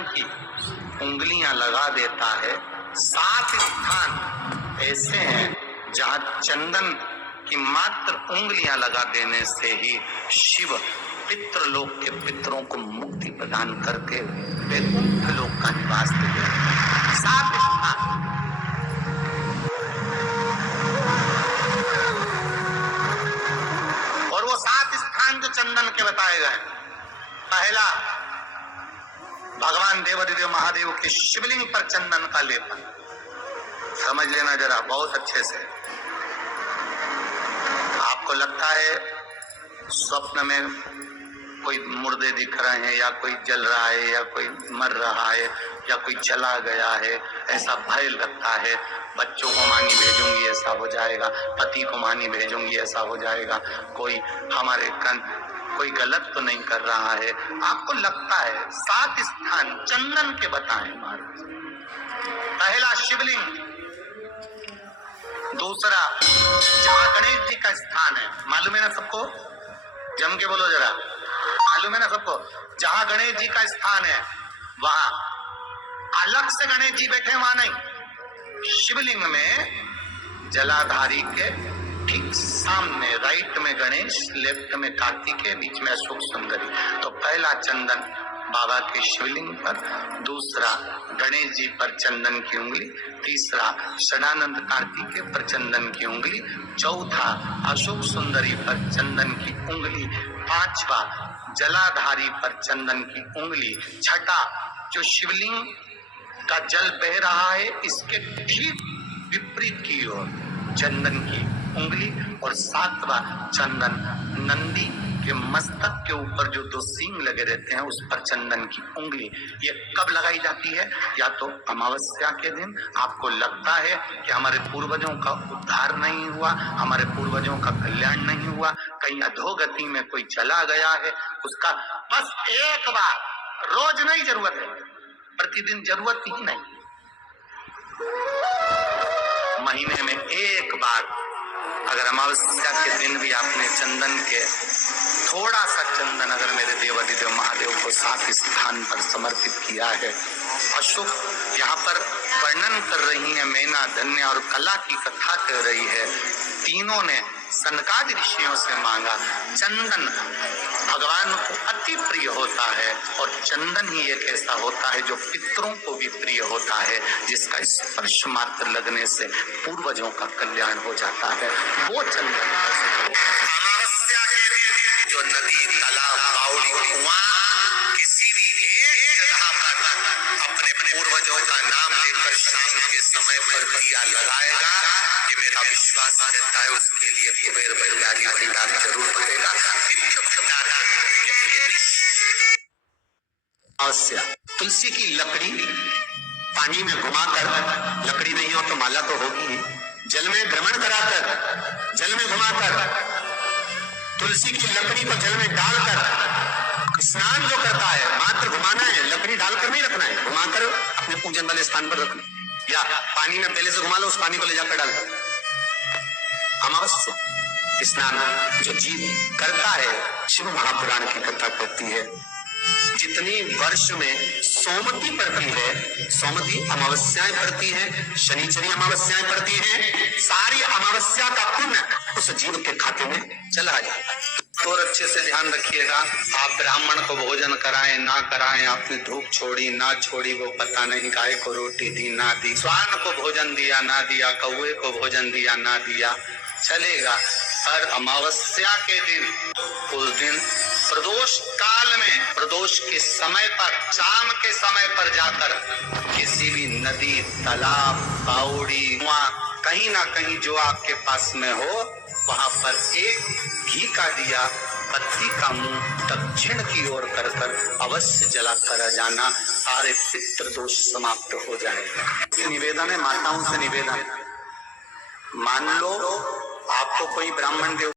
चंदन की उंगलियां लगा देता है। 7 स्थान ऐसे हैं जहां चंदन की मात्र उंगलियां लगा देने से ही शिव पितृलोक के पितरों को मुक्ति प्रदान करके वैकुंठ लोक का निवास देते हैं। 7 स्थान। और वो 7 स्थान जो चंदन के बताए गए, पहला भगवान देवादिदेव महादेव के शिवलिंग पर चंदन का लेपन। समझ लेना जरा बहुत अच्छे से। आपको लगता है स्वप्न में कोई मुर्दे दिख रहे हैं या कोई जल रहा है या कोई मर रहा है या कोई चला गया है, ऐसा भय लगता है। बच्चों को मानी भेजूंगी ऐसा हो जाएगा, पति को मानी भेजूंगी ऐसा हो जाएगा, कोई हमारे कोई गलत तो नहीं कर रहा है, आपको लगता है। 7 स्थान चंदन के बताएं महाराज। पहला शिवलिंग, दूसरा जहां गणेश जी का स्थान है, मालूम है ना सबको, जम के बोलो जरा, मालूम है ना सबको, जहां गणेश जी का स्थान है वहां अलग से गणेश जी बैठे, वहां नहीं। शिवलिंग में जलाधारी के ठीक सामने राइट में गणेश, लेफ्ट में कार्तिकेय, बीच में अशोक सुंदरी। तो पहला चंदन बाबा के शिवलिंग पर, दूसरा गणेश जी पर चंदन की उंगली, तीसरा सदानंद कार्तिकेय पर चंदन की उंगली, चौथा अशोक सुंदरी पर चंदन की उंगली, पांचवा जलाधारी पर चंदन की उंगली, छठा जो शिवलिंग का जल बह रहा है इसके ठीक विपरीत की ओर चंदन की उंगली, और 7वां चंदन नंदी के मस्तक के ऊपर जो 2 सींग लगे रहते हैं उस पर चंदन की उंगली। ये कब लगाई जाती है? या तो अमावस्या के दिन। आपको लगता है कि हमारे पूर्वजों का उद्धार नहीं हुआ, हमारे पूर्वजों का कल्याण नहीं हुआ, कहीं अधोगति में कोई चला गया है, उसका बस एक बार, रोज नहीं जरूरत है, प्रतिदिन जरूरत ही नहीं, महीने में एक बार अगर अमावस्या के दिन भी आपने चंदन के थोड़ा सा चंदन अगर मेरे देवादिदेव महादेव को 7 स्थान पर समर्पित किया है। अशोक यहाँ पर वर्णन कर रही है, मैना, धन्य और कला की कथा कर रही है। तीनों ने सनकादि ऋषियों से मांगा। चंदन भगवान को अति प्रिय होता है और चंदन ही एक ऐसा होता है जो पितरों को भी प्रिय होता है, जिसका स्पर्श मात्र लगने से पूर्वजों का कल्याण हो जाता है। वो चंदन अमावस्या के दिन जो नदी, तालाब, बावड़ी, कुआं, किसी भी एक जगह पर अपने पूर्वजों का नाम लेकर शाम के समय पर दिया लगाएगा, ये मेरा विश्वास रहता है, उसके लिए कुबेर भंडारी भंडार जरूर बनेगा। अवश्य तुलसी की लकड़ी पानी में घुमाकर, लकड़ी नहीं हो तो माला तो होगी, जल में भ्रमण कराकर, जल में घुमाकर, तुलसी की लकड़ी को जल में डालकर स्नान जो करता है, मात्र घुमाना है, लकड़ी डालकर नहीं रखना है, घुमाकर अपने पूजन वाले स्थान पर रखना, या पानी में पहले से घुमा लो, उस पानी को ले जाकर डाल दो। अमावस्या स्नान जो जीव करता है, शिव महापुराण की कथा कहती है, जितनी वर्ष में सोमती पड़ती है, सोमती अमावस्याएं पड़ती है, शनिचरी अमावस्याएं पड़ती है, सारी अमावस्या का पुण्य उस जीव के खाते में चला जाता है। तो अच्छे से ध्यान रखिएगा, आप ब्राह्मण को भोजन कराएं ना कराएं, आपने धूप छोड़ी ना छोड़ी वो पता नहीं, गाय को रोटी दी ना दी, स्वान को भोजन दिया ना दिया, कौवे को भोजन दिया ना दिया, चलेगा। पर अमावस्या के दिन, उस दिन प्रदोष काल में, प्रदोष के समय पर, शाम के समय पर जाकर किसी भी नदी, तालाब, बावड़ी, कुआं, कहीं ना कहीं जो आपके पास में हो, वहां पर एक घी का दिया, बत्ती का मुंह दक्षिण की ओर कर अवश्य जला कर जाना, सारे पितृ दोष समाप्त हो जाएगा। निवेदन है, माताओं से निवेदन, मान लो आपको कोई ब्राह्मण देव